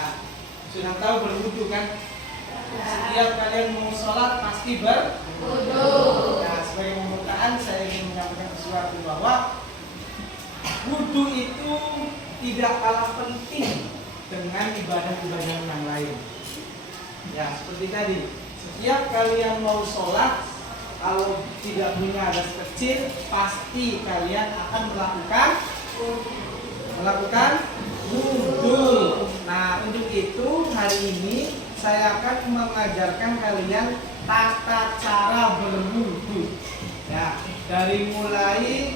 Ya, sudah tahu berwudu kan? Setiap kalian mau sholat pasti berwudu. Nah, sebagai pembukaan saya ingin menyampaikan sesuatu bahwa wudu itu tidak kalah penting dengan ibadah-ibadah yang lain. Ya, seperti tadi, setiap kalian mau sholat, kalau tidak punya hadas kecil, pasti kalian akan melakukan wudu. Nah, untuk itu hari ini saya akan mengajarkan kalian tata cara berwudu. Ya, dari mulai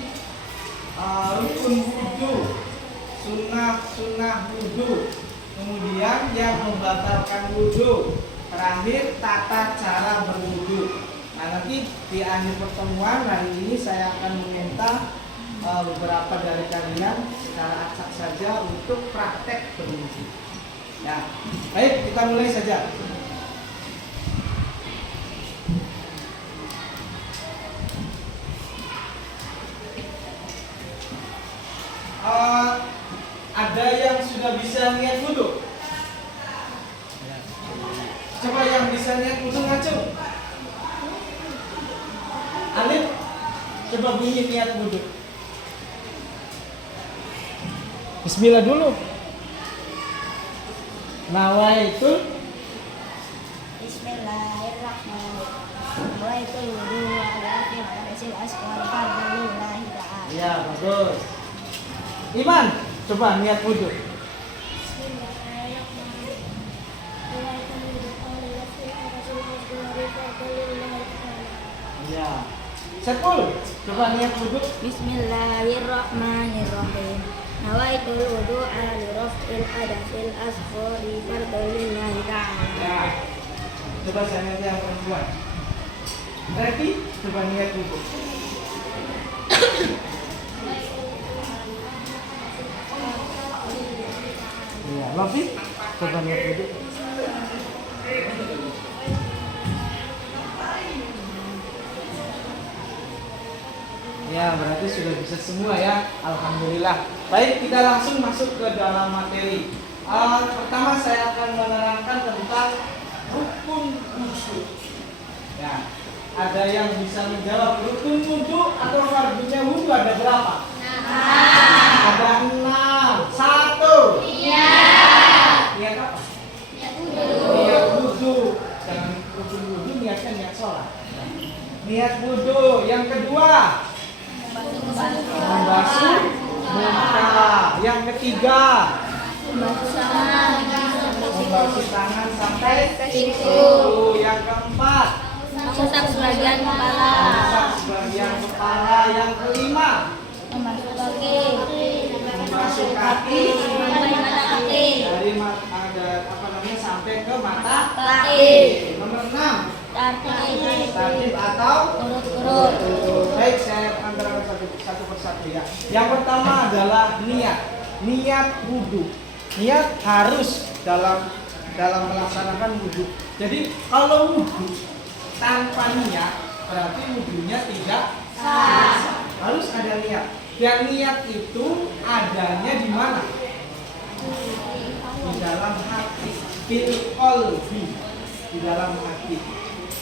rukun wudu, sunnah wudu, kemudian yang membatalkan wudu, terakhir tata cara berwudu. Nah, nanti di akhir pertemuan hari ini saya akan meminta beberapa dari kalian secara acak saja untuk praktek berwudu. Ya, baik, kita mulai saja. Ada yang sudah bisa niat wudu? Coba yang bisa niat wudu ngacung. Alif, coba bunyi niat wudu. Bismillah dulu. Nawaitul. Bismillahirrahmanirrahim. Nawaitul wudu ala fil hadasil asghar fardhulillahi ta'ala. Ya, bagus. Iman, coba niat wudu. Bismillahirrahmanirrahim. Nawaitul wudu ala fil hadasil asghar fardhulillahi ta'ala. Ya. Sepul, coba niat wudu. Bismillahirrahmanirrahim. Nawaitul wudu ala raf'il hadasil asghar fardhulillahi ta'ala. Ya. Coba saya niat yang perempuan. Ready? Coba niat wudu. Ya, Lofi, coba niat wudu. Ya, berarti sudah bisa semua ya. Alhamdulillah. Baik, kita langsung masuk ke dalam materi. Pertama saya akan menerangkan tentang rukun wudu. Ya, ada yang bisa menjawab rukun wudu atau fardunya wudu ada berapa? Ada 6. 1. Niat apa? Niat wudu. Jangan rukun wudu niatnya niat sholat. Niat wudu. Yang kedua, membasuh muka. Yang ketiga, membasuh tangan sampai siku. Yang keempat, Mengusap sebagian kepala. mengusap sebagian kepala. Yang kelima, Membasuh kaki. membasuh kaki Dari mata kaki. dari ada apa namanya sampai ke mata Kaki. Nomor 6, Tertib. atau Urut-urut. baik, saya antara satu persatu ya. Yang pertama adalah niat wudu. Niat harus dalam melaksanakan wudu. Jadi kalau wudu tanpa niat berarti wudunya tidak sah. Harus ada niat. Dan niat itu adanya di mana? Di dalam hati, fil qalbi, di dalam hati.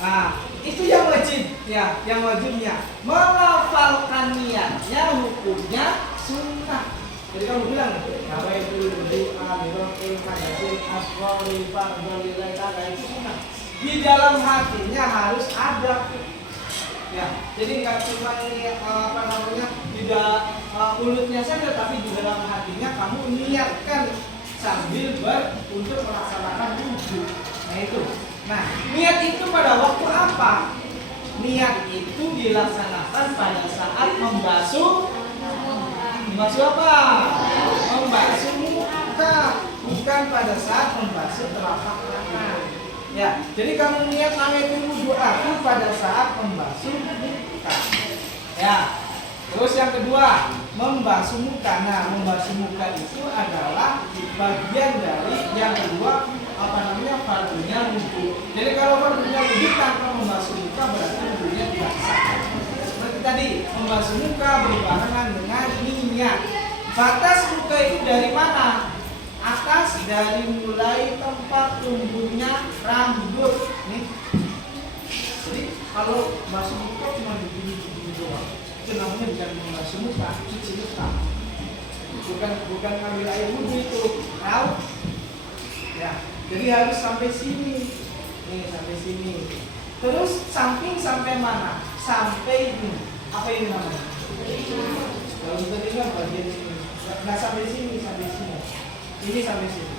Nah, itu yang wajib ya, yang wajibnya melafalkan niatnya hukumnya sunnah. Jadi kamu bilang, nawaitul wudu amirofil hadasil asghari fardhulillahi ta'ala, itu sunnah. Di dalam hatinya harus ada. Ya, jadi nggak cuma ini tidak mulutnya saja, tapi di dalam hatinya kamu niatkan sambil untuk melaksanakan wudu. Nah itu. Nah, niat itu pada waktu apa? Niat itu dilaksanakan pada saat membasuh apa? Membasuh muka, bukan pada saat membasuh telapak tangan. Ya, jadi kamu niat nawaitul wudu aku pada saat membasuh muka. Ya. Terus yang kedua, membasuh muka. Nah, membasuh muka itu adalah bagian dari yang kedua fardunya wudu. Jadi kalau fardunya wudu tanpa membasuh muka berarti wudunya tidak sah. Seperti tadi, membasuh muka berbarengan dengan niat. Batas muka itu dari mana? atas dari mulai tempat tumbuhnya rambut. Nih. Jadi kalau basuh muka cuma begini doang. Itu namanya bukan membasuh muka, cuci muka. Bukan ngambil air wudhu itu. Tahu? Ya. Jadi harus sampai sini. Nih, sampai sini. Terus samping sampai mana? Sampai ini. Apa ini namanya? Daun telinga bagian sini. Nggak sampai sini, sampai sini. Ini sampai sini.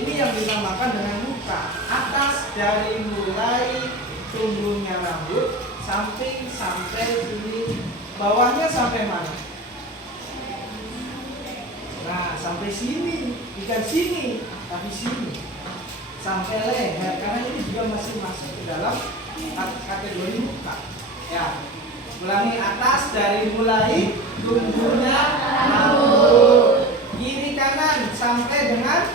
Ini yang dinamakan dengan muka. Atas dari mulai tumbuhnya rambut, samping sampai sini. Bawahnya sampai mana? Nah, sampai sini. Bukan sini, tapi sini. Sampai leher, karena ini juga masih masuk ke dalam kategori muka. Ya. Ulangi, atas dari mulai tumbuhnya rambut, kiri kanan sampai dengan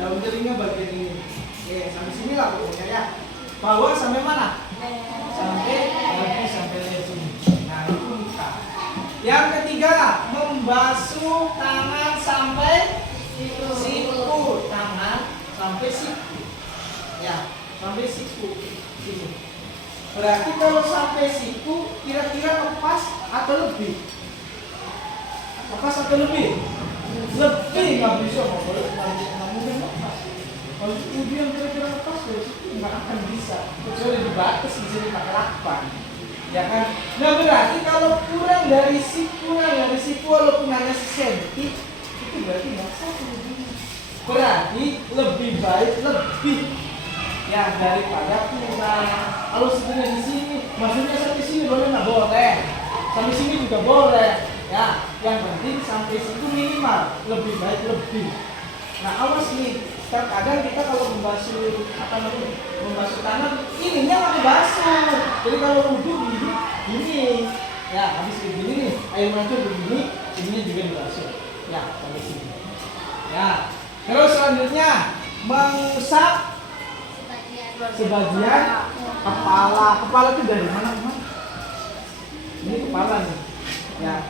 daun telinga bagian ini. Oke, sampai sini lah pokoknya ya. Bawah sampai mana? Sampai leher sini. Nah, itu muka. Yang ketiga, membasuh tangan sampai siku. Tangan sampai siku. Ya, sampai siku. Sini. Berarti kalau sampai siku kira-kira lepas atau lebih? Lepas atau lebih? Lebih nggak bisa, nggak mungkin lepas. Kalau itu yang kira-kira lepas dari situ nggak akan bisa. Kecuali dibatas di sini pakai lakban, ya kan? Nah berarti kalau kurang dari siku walaupun hanya sesenti itu berarti nggak satu. Berarti lebih baik lebih. Ya daripada kurang. Kalau sebenarnya di sini, maksudnya sampai sini boleh nggak boleh, sampai sini juga boleh. Ya, yang penting sampai situ minimal, lebih baik lebih. Nah awas nih, terkadang kita kalau membasuh membasuh tangan, ininya nggak dibasuh. Jadi kalau wudhu gini, ya habis begini nih, air mancur begini, ininya juga dibasuh. Ya sampai sini. Ya, terus selanjutnya mengusap sebagian kepala itu dari mana? Ini kepala nih. Ya,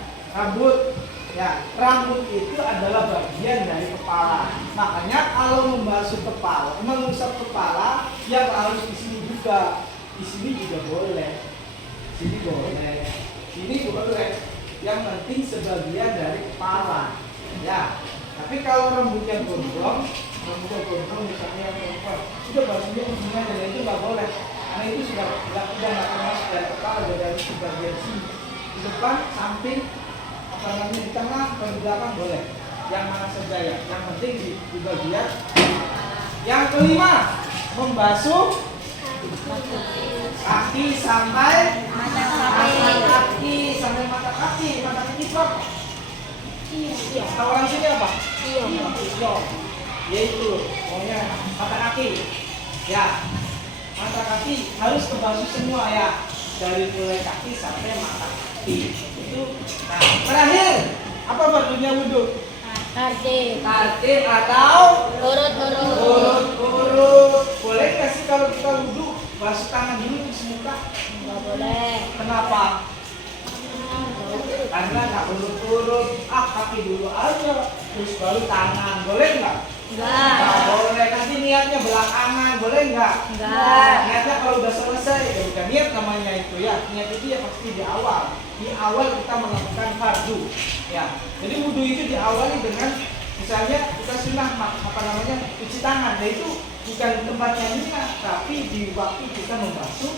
rambut itu adalah bagian dari kepala. Makanya kalau mengusap kepala yang harus di sini juga. Di sini juga boleh. Sini boleh. Sini boleh. Yang penting sebagian dari kepala. Ya. Tapi kalau rambutnya gondrong misalnya perempuan, sudah basuhnya ujungnya dan itu nggak boleh, karena itu sudah nggak termasuk dari kepala, dari bagian sini, di depan, samping, di tengah, atau di belakang boleh, yang mana saja ya, yang penting di bagian. Yang kelima, membasuh kaki sampai mata kaki, mata kaki kok. Iya. Tahu orang sini apa? Iya. Yaitu pokoknya mata kaki. Ya. Mata kaki harus kebasuh semua ya. Dari mulai kaki sampai mata kaki. Itu. Nah, terakhir apa bajunya wudhu? Tartib atau urut. Boleh nggak sih kalau kita wudhu basuh tangan dulu di muka? Nggak boleh. Kenapa? Karena nggak urut-urut, kaki dulu aja, terus baru tangan, boleh nggak? Nggak boleh. Nanti niatnya belakangan, boleh nggak? Nggak. Niatnya kalau udah selesai, ya udah niat namanya itu ya. Niat itu ya pasti di awal. Di awal kita melakukan fardu, ya. Jadi wudhu itu diawali dengan misalnya kita sunnah cuci tangan, nah itu bukan tempatnya niat, tapi di waktu kita membasuh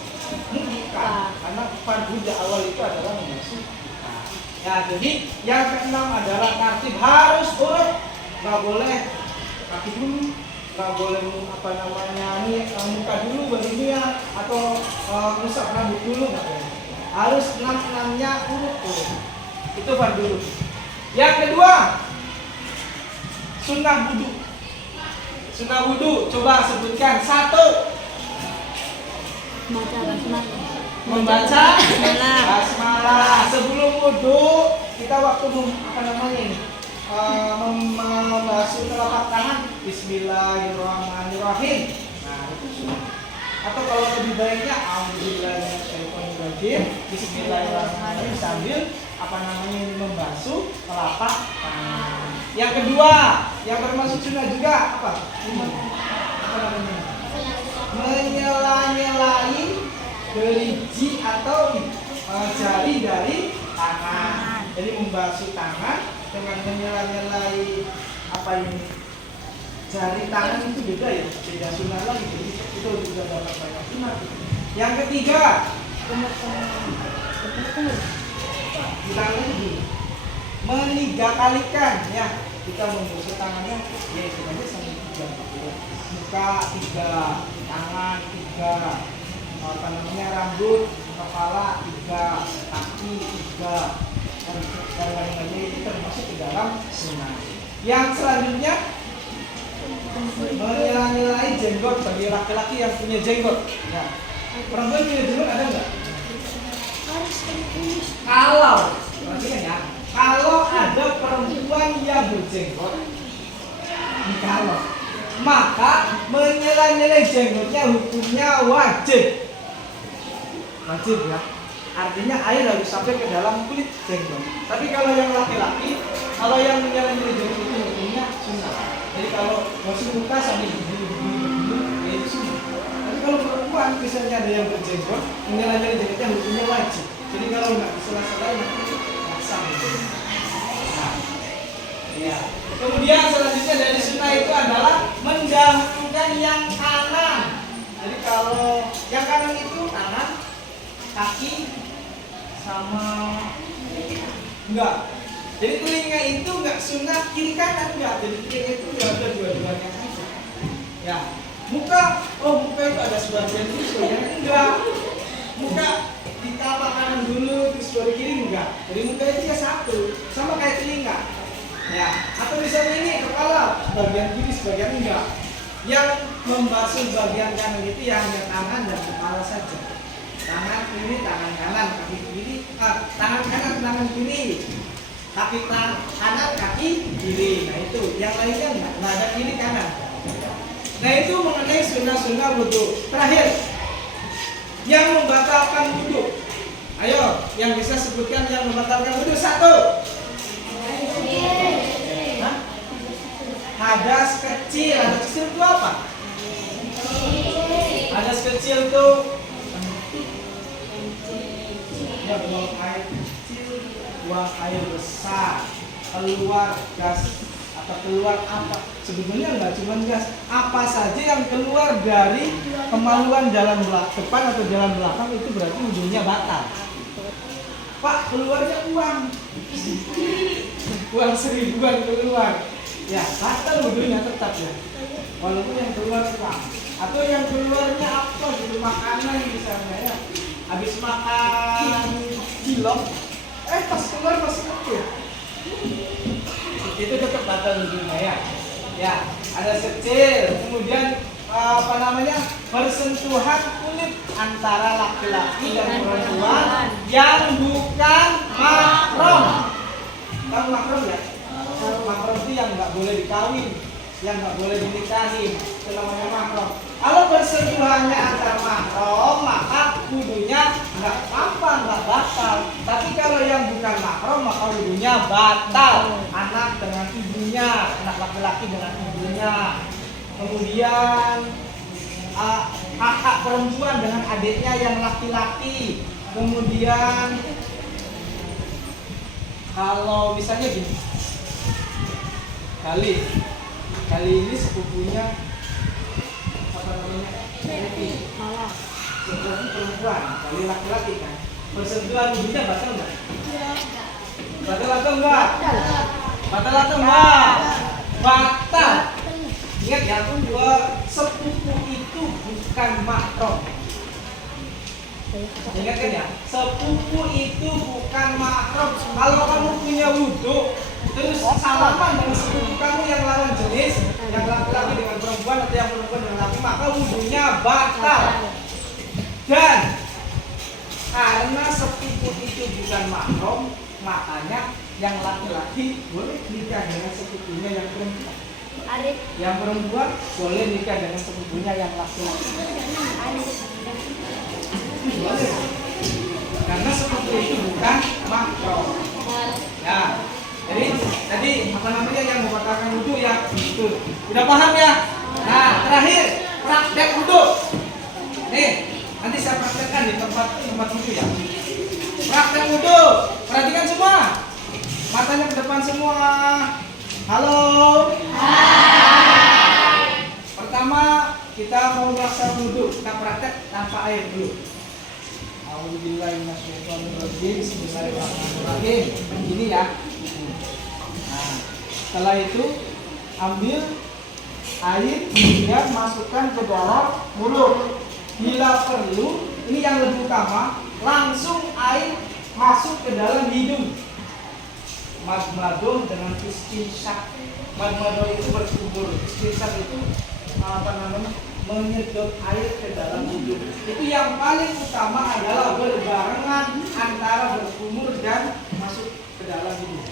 muka. Karena fardu di awal itu adalah membasuh. Ya, jadi yang keenam adalah tertib, harus urut, nggak boleh kaki dulu, nggak boleh muka dulu baru niat atau ngusap rambut dulu, nggak boleh. Harus enam-enamnya urut. Itu fardu. Yang kedua, sunnah wudhu. Coba sebutkan. 1. Membaca basmalah. Sebelum wudhu kita waktu membasuh telapak tangan, Bismillahirrahmanirrahim. Nah itu sunnah. Atau kalau lebih baiknya Bismillahirrahmanirrahim sambil ini membasuh telapak tangan. Yang kedua, yang termasuk sunnah juga apa? Ini apa namanya? Menyela-nyelai gerigi atau jari dari tangan. Jadi membasuh tangan dengan menyela-nyelai apa ini? Jari tangan itu beda ya, beda sunnah lagi. Jadi itu juga dapat banyak sunnah. Yang ketiga, kita lagi meniga kalikan ya, kita membasuh tangannya ya itu aja sampai 3 muka 3, tangan 3, apa namanya rambut, kepala 3, kaki 3, dan lain-lainnya itu termasuk di dalam sunnah. Yang selanjutnya menyela-nyelai jenggot bagi laki-laki yang punya jenggot. Nah, perempuan punya jenggot ada nggak? Kalau perhatikan ya, kalau ada perempuan yang berjenggot, kalau maka menyela-nyelai jenggotnya hukumnya wajib. Wajib ya. Artinya air harus sampai ke dalam kulit jenggot. Tapi kalau yang laki-laki, kalau yang menyela-nyelai jenggot itu hukumnya sunnah. Jadi kalau masih muka sampai begini, ya itu sunnah. Tapi kalau perempuan misalnya ada yang berjenggot, menyela-nyelai jenggotnya hukumnya wajib. Jadi kalau nggak disela-selain nanti sah. Nah, ya. Kemudian selanjutnya dari sunnah itu adalah mendahulukan yang kanan. Jadi kalau yang kanan itu tangan, kaki, sama enggak. Jadi telinga itu enggak sunnah kiri kanan enggak. Jadi telinga itu ada dua-duanya saja. Ya. Muka, muka itu ada sebagian itu sebagian enggak. Muka di telapak kanan dulu terus baru kiri enggak. Jadi muka itu ya satu, sama kayak telinga. Ya, atau misalnya ini kepala bagian kiri sebagian enggak. Yang membasuh bagian kanan itu ya hanya tangan dan kepala saja. Tangan kiri, tangan kanan, kaki kiri, tangan kanan, tangan kiri, kaki kanan, kaki kiri. Nah itu, yang lainnya enggak ada kiri kanan. Nah itu mengenai sunnah-sunnah wudhu. Terakhir, yang membatalkan wudhu. Ayo, yang bisa sebutkan yang membatalkan wudhu. 1. Hadas kecil. Hadas kecil itu apa? Hadas kecil itu ya buang air kecil, buang air besar, keluar gas atau keluar apa? Sebetulnya enggak cuma gas, apa saja yang keluar dari kemaluan jalan depan atau jalan belakang itu berarti wudhunya batal. Pak, keluarnya uang, uang 1000-an keluar. Ya, batal wudhunya tetap ya. Walaupun yang keluar uang atau yang keluarnya apa gitu, makanan misalnya ya. Habis makan cilok, pas keluar masih kecil. Itu tetap batal wudhunya ya. Ya, ada kecil. Kemudian bersentuhan kulit antara laki-laki dan perempuan yang bukan mahram. Tahu mahram ya? Mahram itu yang nggak boleh dikawin, yang nggak boleh dinikahin, itu namanya mahram. Kalau bersentuhannya antar mahram, maka wudhunya nggak apa, nggak batal. Tapi kalau yang bukan mahram, maka wudhunya batal. Anak dengan ibunya, anak laki-laki dengan ibunya. Kemudian kakak perempuan dengan adiknya yang laki-laki. Kemudian kalau misalnya gini, kali ini sepupunya apa namanya? Sepupu perempuan, kali laki-laki kan. Persentuhan wudhunya batal nggak? Batal atau enggak? Batal atau enggak? Batal. Ingat ya, sepupu itu bukan mahram. Ingat kan ya, sepupu itu bukan mahram. Kalau kamu punya wudhu, terus salaman dengan sepupu kamu yang lawan jenis, yang laki-laki dengan perempuan atau yang perempuan dengan laki, maka wudhunya batal. Dan karena sepupu itu bukan mahram, makanya yang laki-laki boleh nikah dengan sepupunya yang perempuan. Yang perempuan boleh nikah dengan sepupunya yang laki-laki. Boleh. Nah, Karena seperti itu bukan makruh. Ya. Jadi tadi apa namanya yang membatalkan wudhu ya? Itu. Udah paham ya? Nah, terakhir praktek wudhu. Nih, nanti saya praktekkan di tempat wudhu ya. Praktek wudhu. Perhatikan semua. Matanya ke depan semua. Halo. Hai. Pertama, kita mau melaksanakan wudhu. Kita praktek tanpa air dulu. Alhamdulillahirrahmanirrahim. Bismillahirrahmanirrahim. Ini ya. Nah, setelah itu ambil air, kemudian masukkan ke dalam mulut. Bila perlu, ini yang lebih utama, langsung air masuk ke dalam hidung. Madmadun dengan istinsak. Madmadun itu berkubur. Istinsak itu apa namanya? Menyedot air ke dalam hidung. Itu yang paling utama adalah berbarengan antara berkumur dan masuk ke dalam hidung.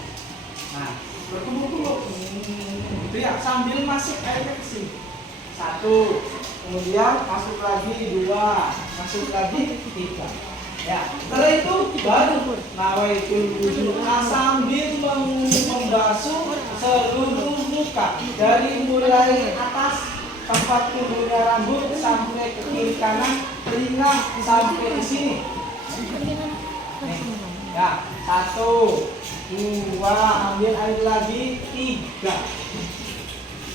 Nah, berkumur-kumur gitu ya, sambil masuk airnya ke sini. 1, kemudian masuk lagi 2, masuk lagi 3. Ya, setelah itu baru nawaitul wudu sambil membasuh seluruh muka dari mulai atas tempat tumbuhnya rambut sampai ke kiri kanan, telinga sampai di sini. Nih, ya, 1, 2, ambil air lagi 3.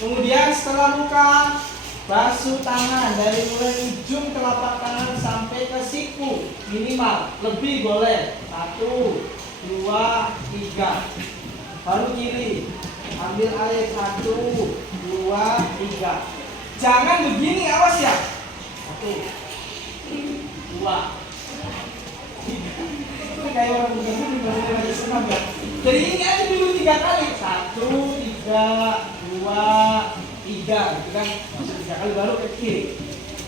Kemudian setelah luka, basuh tangan dari mulai ujung telapak tangan sampai ke siku, minimal, lebih boleh 1, 2, 3. Baru kiri, ambil air 1, 2, 3. Jangan begini, awas ya. 1, 2, 3. Ini kayak orang begini lagi senang ya. Jadi ini aja dulu 3 kali. 1, 3, 2, 3, gitu kan. Masuk 3 kali baru ke kiri.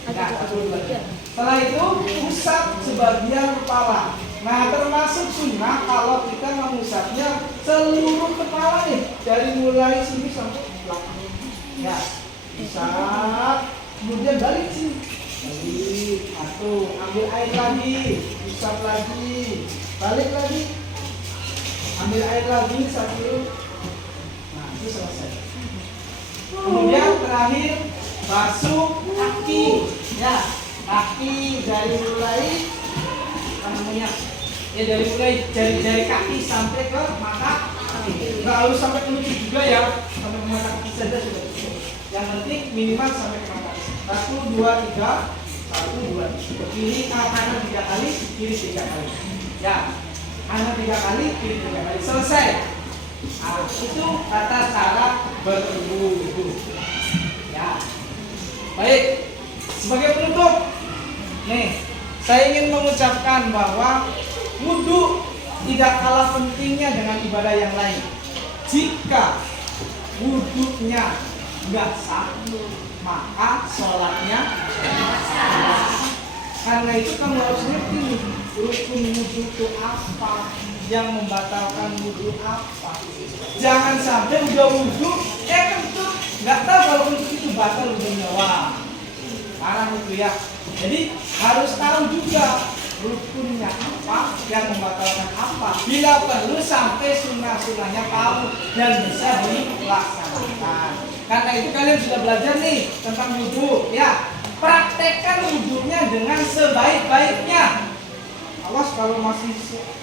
Nah, 1, 2, 3. Setelah itu usap sebagian kepala. Nah, termasuk sunnah kalau kita mengusapnya seluruh kepala nih, dari mulai sini sampai belakang. Ya, usap, kemudian balik sini. Balik, 1, ambil air lagi, usap lagi, balik lagi, ambil air lagi 1. Nah, itu selesai. Kemudian terakhir basuh kaki, ya, kaki dari mulai apa namanya? Ya, dari mulai jari-jari kaki sampai ke mata kaki. Nggak harus sampai ke lutut juga ya, sampai ke mata kaki saja sudah cukup. Yang penting minimal sampai ke mata. 1, 2, 3, 1, 2, 3. Kiri kanan 3 kali, kiri 3 kali. Ya, kanan 3 kali, kiri 3 kali. Selesai. Nah, itu kata cara berwudu. Ya, baik. Sebagai penutup, nih, saya ingin mengucapkan bahwa wudu tidak kalah pentingnya dengan ibadah yang lain. Jika wudunya nggak sah, maka sholatnya sah. Karena itu kamu harus ngerti nih, rukun wudu itu apa, yang membatalkan wudu apa. Jangan sampai udah wudu, kentut, nggak tahu kalau kentut itu batal wudunya. Wah, parah itu ya. Jadi harus tahu juga rukunnya apa, yang membatalkan apa. Bila perlu sampai sunnah-sunnahnya tahu dan bisa dilaksanakan. Karena itu kalian sudah belajar nih tentang wudu, ya. Praktekkan wudunya dengan sebaik-baiknya. Awas kalau masih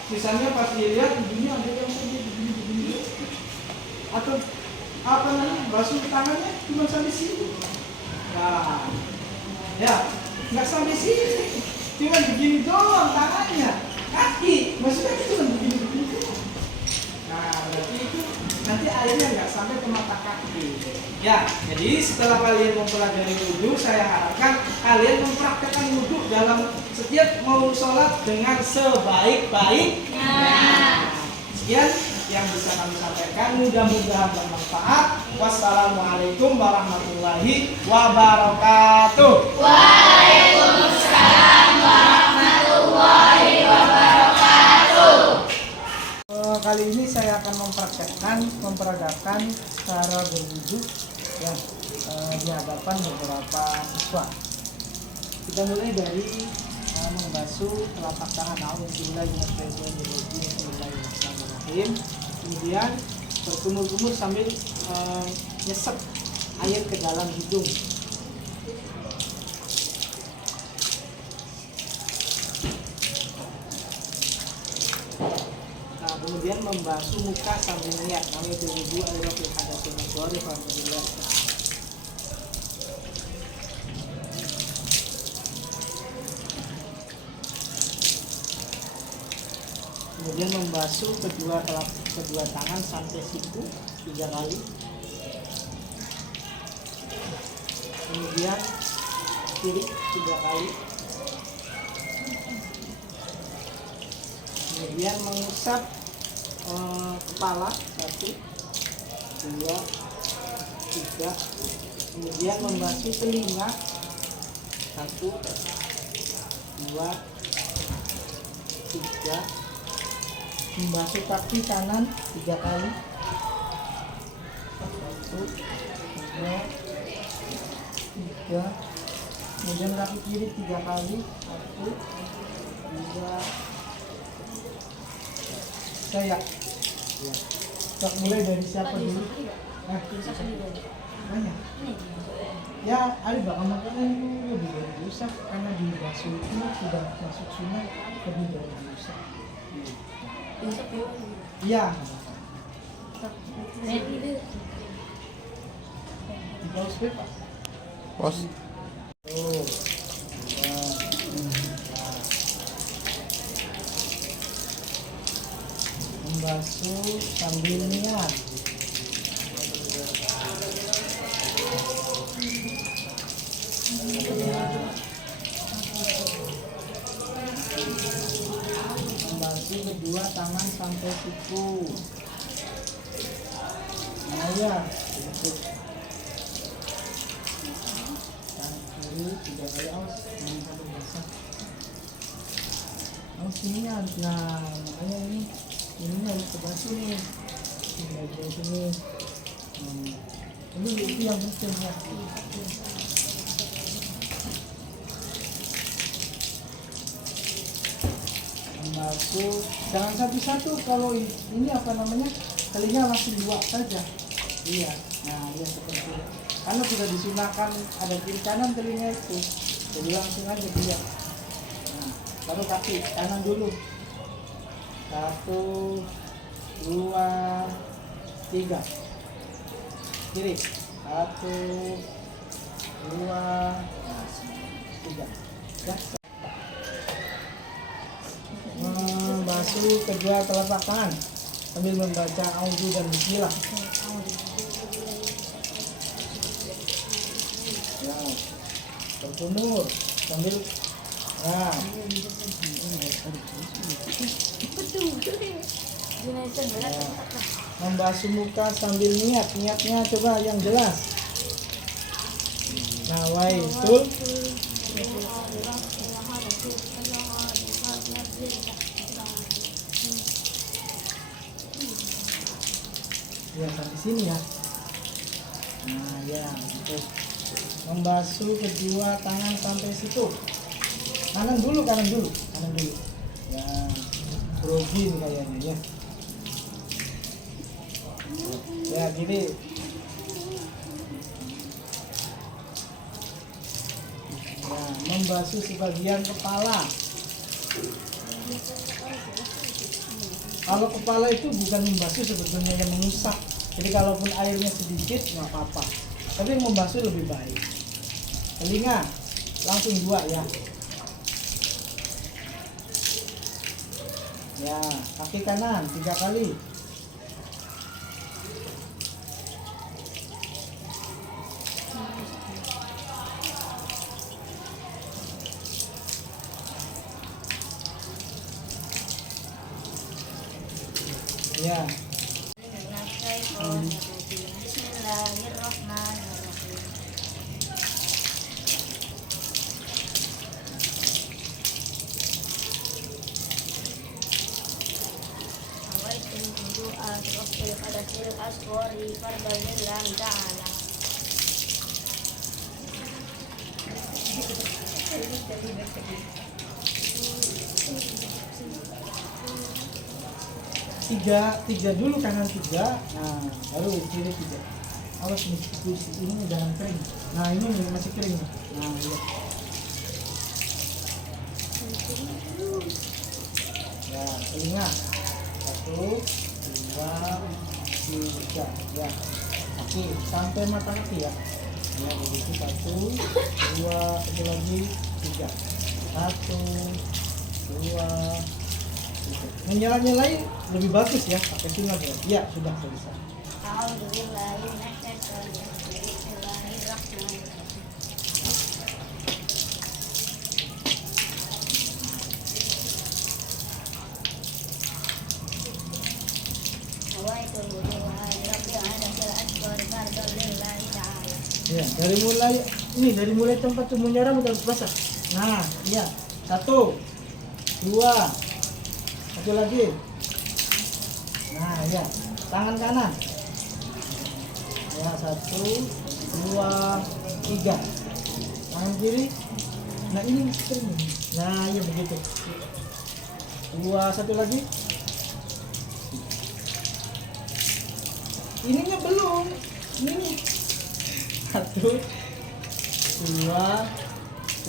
misalnya pas dilihat wudunya ada yang begini, atau apa namanya, basuh tangannya cuma sampai sini. Nah, ya, nggak sampai sini, cuma begini doang tangannya, kaki, maksudnya itu cuma begini doang. Nah, berarti itu nanti airnya nggak sampai ke mata kaki. Ya, jadi setelah kalian mempelajari wudu, saya harapkan kalian mempraktekkan wudu dalam setiap mau sholat dengan sebaik-baiknya. Sekian yang bisa kami sampaikan, mudah-mudahan bermanfaat. Wassalamualaikum warahmatullahi wabarakatuh. Waalaikumsalam warahmatullahi wabarakatuh. Kali ini saya akan memperagakan cara berwudu ya, di hadapan beberapa siswa. Kita mulai dari membasuh telapak tangan. Bismillahirrahmanirrahim. Kemudian berkumur-kumur sambil nyesep air ke dalam hidung. Nah, kemudian membasuh muka sambil niat. Namanya wudu al-wafil hadatsin asghari alhamdulillah. Kemudian membasuh kedua tangan sampai siku 3 kali. Kemudian kiri 3 kali. Kemudian mengusap kepala 1, 2, 3. Kemudian membasuh telinga 1, 2, 3. Membasuh kaki kanan 3 kali. 1, 2, 3. Kemudian kaki kiri 3 kali. 1, 2. Saya. Kita mulai dari siapa dulu? Banyak. Ya, ada bakal makanan itu lebih dari rusak karena dibasuh itu sudah masuk sunat lebih dari rusak. Iya. Di paus Pak. Pos. Oh. Membasuh sambil niat. Membasuh kedua tangan sampai siku. Nah ya, untuk tangan kiri 3 kali. Awas, jangan sampai basah. Awas ini ya, nah makanya ini harus kebasuh nih. Di bagian sini. Ini itu yang penting ya. Membasuh, jangan satu-satu. Kalau ini apa namanya, telinga langsung 2 saja. Iya, nah ya seperti itu. Karena sudah disunahkan ada kiri kanan telinga itu, jadi langsung aja dia. Nah, baru kaki kanan dulu. 1, 2, 3. Kiri 1, 2, 3. Ya. Membasuh kedua telapak tangan sambil membaca auzu dan bismillah. Ya, berkumur sambil membasuh muka sambil niatnya coba yang jelas. Nawaitul ya sampai sini ya. Nah ya, untuk membasuh kedua tangan sampai situ. Kanan dulu. Ya, brogin kayaknya ya. Ya gini. Ya, membasuh sebagian kepala. Kalau kepala itu bukan membasuh sebetulnya, yang mengusap. Jadi kalaupun airnya sedikit nggak apa-apa. Tapi yang membasuh lebih baik. Telinga langsung 2 ya. Ya, kaki kanan 3 kali. Ya. Bismillahirrahmanirrahim. Awaitul wudu'a waqtil hadathil asghari fardalillahi ta'ala. Tiga dulu, kanan 3. Nah, baru kiri 3. Awas nih, ini jangan kering. Nah, ini masih kering. Nah, iya. Ya, telinga. 1, 2, 3. Ya. Oke, sampai mata kaki ya. Ya, begitu. 1, 2, satu lagi, 3. 1, 2, 3. Menyala-nyalain lebih bagus ya, pakai sinyal ya. Ya, sudah selesai. A'udzubillahi minasyaitonir rajim. Bismillahirrahmanirrahim. Nawaitul wudu'a li rabbil hadatsal akbar fardhan lillahi ta'ala. Ya, dari mulai tempat tumbuhnya rambut harus basah. Nah, iya. 1, 2, satu lagi. Nah, ya. Tangan kanan. Ya, 1, 2, 3. Tangan kiri. Nah, ini masih kering. Nah, ya begitu. 2, satu lagi. Ininya belum. Ini nih. 1, 2,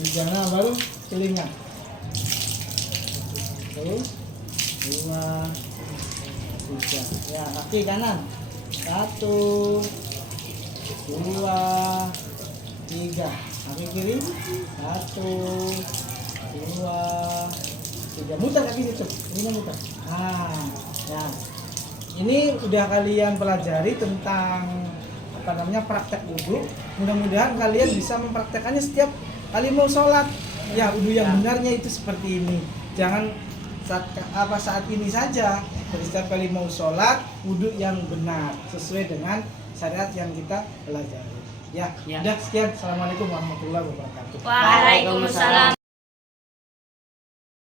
3. Nah, baru telinga. 1, 2, 3. Ya, kaki kanan. 1, 2, 3. Kaki kiri. 1, 2, 3. Muter kaki itu. Ini muter. Nah, ya. Ini udah kalian pelajari tentang praktek wudhu. Mudah-mudahan kalian bisa mempraktekannya setiap kali mau sholat. Ya, wudhu yang benarnya itu seperti ini. Jangan saat ini saja. Jadi setiap kali mau sholat, wudhu yang benar sesuai dengan syariat yang kita pelajari. Ya, udah sekian. Assalamualaikum warahmatullahi wabarakatuh. Waalaikumsalam.